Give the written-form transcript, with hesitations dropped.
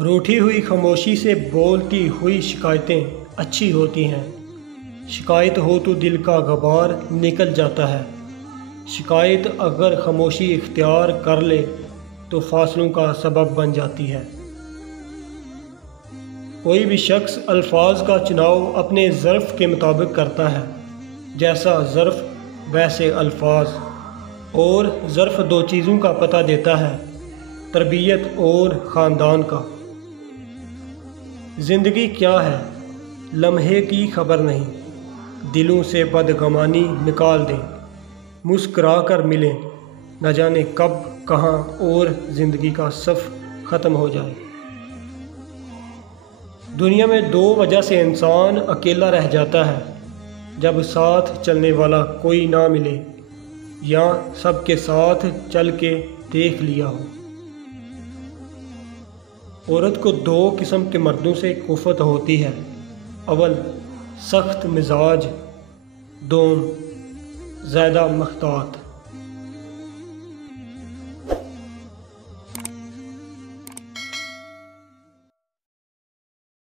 روٹھی ہوئی خاموشی سے بولتی ہوئی شکایتیں اچھی ہوتی ہیں۔ شکایت ہو تو دل کا غبار نکل جاتا ہے۔ شکایت اگر خاموشی اختیار کر لے تو فاصلوں کا سبب بن جاتی ہے۔ کوئی بھی شخص الفاظ کا چناؤ اپنے ظرف کے مطابق کرتا ہے۔ جیسا ظرف ویسے الفاظ، اور ظرف دو چیزوں کا پتہ دیتا ہے: تربیت اور خاندان کا۔ زندگی کیا ہے؟ لمحے کی خبر نہیں۔ دلوں سے بدگمانی نکال دیں، مسکرا کر ملیں، نہ جانے کب کہاں اور زندگی کا صف ختم ہو جائے۔ دنیا میں دو وجہ سے انسان اکیلا رہ جاتا ہے: جب ساتھ چلنے والا کوئی نہ ملے، یا سب کے ساتھ چل کے دیکھ لیا ہو۔ عورت کو دو قسم کے مردوں سے کفت ہوتی ہے: اول سخت مزاج، دوم زیادہ محتاط۔